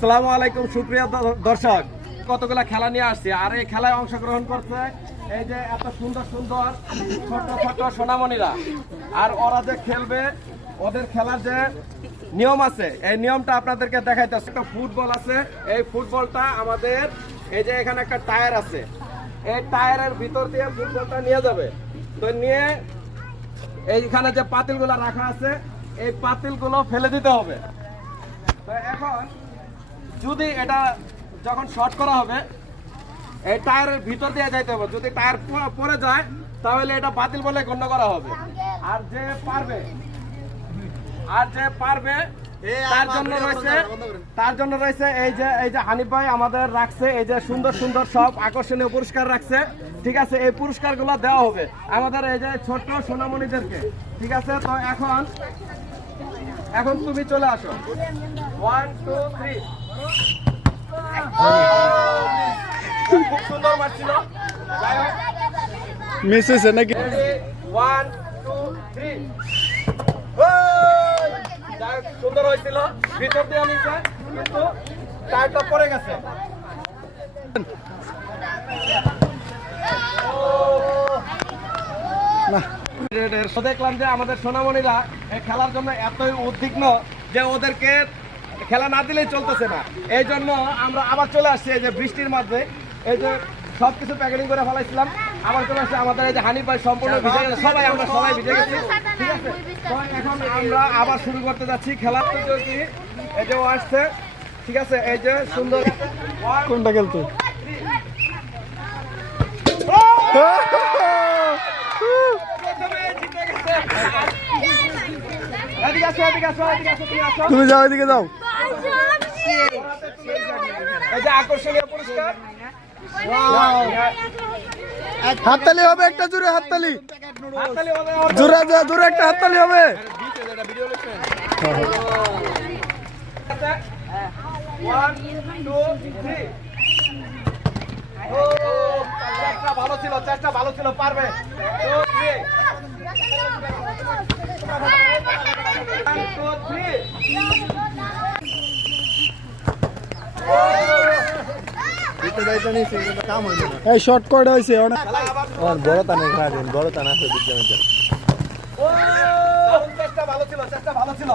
আসসালামু আলাইকুম সুপ্রিয় দর্শক, কতগুলা খেলা নিয়ে আসছি আর এই খেলায় অংশগ্রহণ করছে এই যে এত সুন্দর সুন্দর ছোট ছোট সোনামণিরা। আর ওরা যে খেলবে, ওদের খেলার যে নিয়ম আছে এই নিয়মটা আপনাদেরকে দেখাইতেছে। একটা ফুটবল আছে, এই ফুটবলটা আমাদের এই যে এখানে একটা টায়ার আছে, এই টায়ারের ভিতর দিয়ে ফুটবলটা নিয়ে যাবে। তো নিয়ে এইখানে যে পাতিলগুলো রাখা আছে এই পাতিলগুলো ফেলে দিতে হবে। তো এখন যদি এটা যখন শর্ট করা হবে এই টায়ারের ভিতর দিয়ে যাইতে হবে, যদি টায়ার পড়ে যায় তাহলে এটা বাতিল বলে গণ্য করা হবে। আর যে পারবে তার জন্য রয়েছে এই যে হানিফ ভাই আমাদের রাখছে এই যে সুন্দর সুন্দর সব আকর্ষণীয় পুরস্কার রাখছে। ঠিক আছে, এই পুরস্কারগুলো দেওয়া হবে আমাদের এই যে ছোট্ট সোনামণিদেরকে। ঠিক আছে, তো এখন তুমি চলে আসো। 1 2 3। খুব সুন্দর মারছিল, মিস হয়েছে নাকি? 1 2 3। সুন্দর হয়েছিল, ভিতর দিয়ে নিচ্ছে কিন্তু টায়ারটা পড়ে গেছে। দেখলাম যে আমাদের সোনামণিরা এই খেলার জন্য এতই উদ্বিগ্ন যে ওদেরকে খেলা না দিলেই চলতেছে না। এই জন্য আমরা আবার চলে আসছি এই যে বৃষ্টির মধ্যে, এই যে সবকিছু প্যাকেটিং করে ফেলাইছিলাম, আবার চলে আসছে আমাদের এই যে হানিফ ভাই সম্পূর্ণ ভিজে গেছে, আমরা সবাই ভিজে গেছি। ঠিক আছে, তো এখন আমরা আবার শুরু করতে যাচ্ছি খেলা। এই যে ও আসছে, ঠিক আছে, এই যে সুন্দর কোনটা খেলতো? তুমি যাও, এদিকে যাও। এই যে আকর্ষণীয় পুরস্কার, হাততালি হবে, একটা জোরে হাততালি, জোরে একটা হাততালি হবে। 1 2 3। চেষ্টা ভালো ছিল, পারবে। 2 3 1 2 3। এই শর্ট করে হয়েছে বড় টানা আছে। চেষ্টা ভালো ছিল।